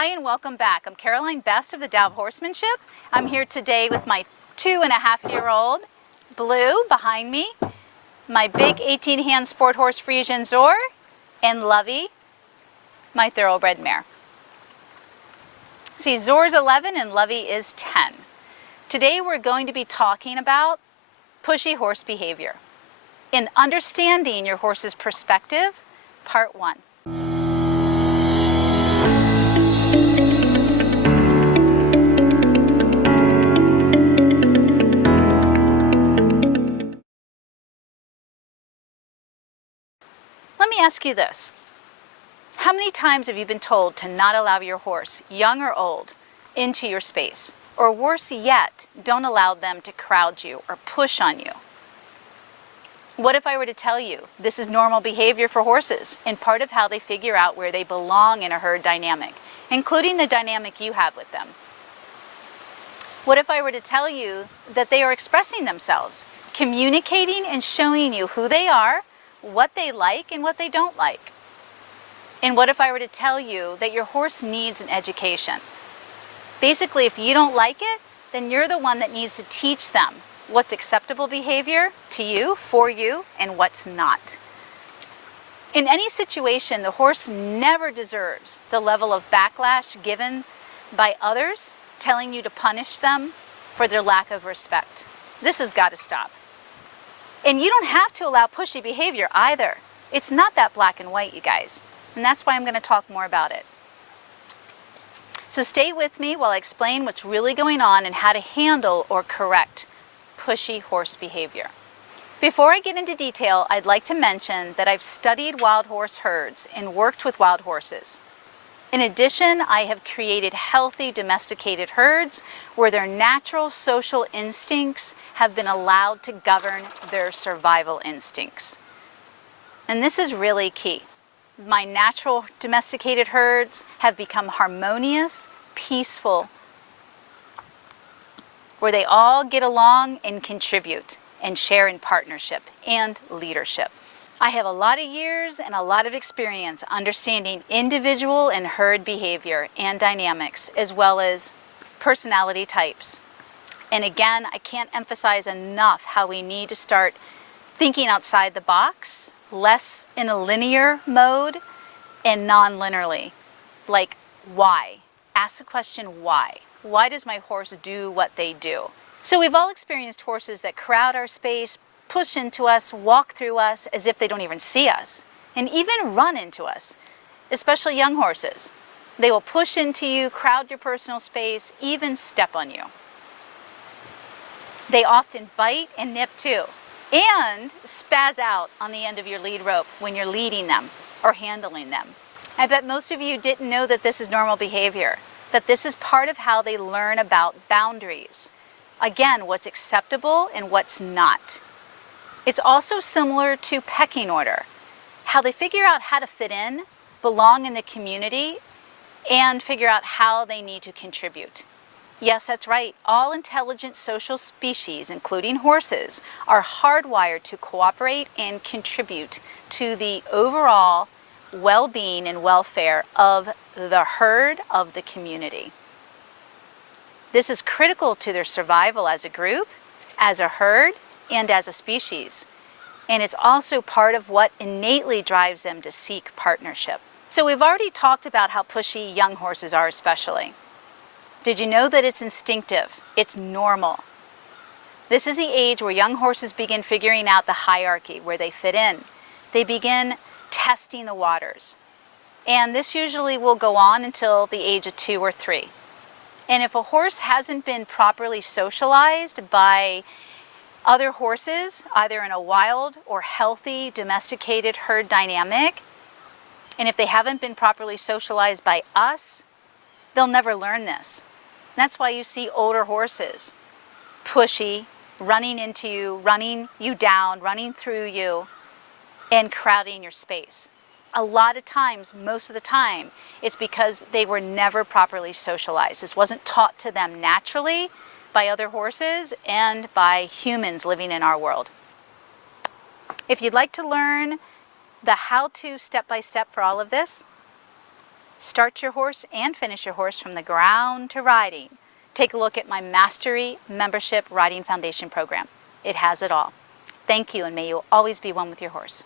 Hi and welcome back. I'm Caroline Best of the Tao of Horsemanship. I'm here today with my 2.5-year-old Blue behind me, my big 18-hand sport horse Friesian Zor, and Lovey, my thoroughbred mare. See, Zor's 11 and Lovey is 10. Today we're going to be talking about pushy horse behavior in understanding your horse's perspective, part 1. Let me ask you this. How many times have you been told to not allow your horse, young or old, into your space? Or worse yet, don't allow them to crowd you or push on you? What if I were to tell you this is normal behavior for horses and part of how they figure out where they belong in a herd dynamic, including the dynamic you have with them? What if I were to tell you that they are expressing themselves, communicating and showing you who they are, what they like and what they don't like? And what if I were to tell you that your horse needs an education? Basically, if you don't like it, then you're the one that needs to teach them what's acceptable behavior to you, for you, and what's not. In any situation, the horse never deserves the level of backlash given by others telling you to punish them for their lack of respect. This has got to stop. And you don't have to allow pushy behavior either. It's not that black and white, you guys. And that's why I'm going to talk more about it. So stay with me while I explain what's really going on and how to handle or correct pushy horse behavior. Before I get into detail, I'd like to mention that I've studied wild horse herds and worked with wild horses. In addition, I have created healthy domesticated herds where their natural social instincts have been allowed to govern their survival instincts. And this is really key. My natural domesticated herds have become harmonious, peaceful, where they all get along and contribute and share in partnership and leadership. I have a lot of years and a lot of experience understanding individual and herd behavior and dynamics, as well as personality types. And again, I can't emphasize enough how we need to start thinking outside the box, less in a linear mode and non-linearly. Like, why? Ask the question, why? Why does my horse do what they do? So we've all experienced horses that crowd our space, push into us, walk through us as if they don't even see us, and even run into us, especially young horses. They will push into you, crowd your personal space, even step on you. They often bite and nip too, and spaz out on the end of your lead rope when you're leading them or handling them. I bet most of you didn't know that this is normal behavior, that this is part of how they learn about boundaries. Again, what's acceptable and what's not. It's also similar to pecking order, how they figure out how to fit in, belong in the community, and figure out how they need to contribute. Yes, that's right. All intelligent social species, including horses, are hardwired to cooperate and contribute to the overall well-being and welfare of the herd, of the community. This is critical to their survival as a group, as a herd, and as a species. And it's also part of what innately drives them to seek partnership. So we've already talked about how pushy young horses are especially. Did you know that it's instinctive? It's normal. This is the age where young horses begin figuring out the hierarchy, where they fit in. They begin testing the waters. And this usually will go on until the age of 2 or 3. And if a horse hasn't been properly socialized by other horses, either in a wild or healthy domesticated herd dynamic, and if they haven't been properly socialized by us, they'll never learn this. That's why you see older horses, pushy, running into you, running you down, running through you, and crowding your space. A lot of times, most of the time, it's because they were never properly socialized. This wasn't taught to them naturally by other horses and by humans living in our world. If you'd like to learn the how-to step-by-step for all of this, Start your horse and finish your horse from the ground to riding. Take a look at my Mastery Membership Riding Foundation program. It has it all. Thank you, and may you always be one with your horse.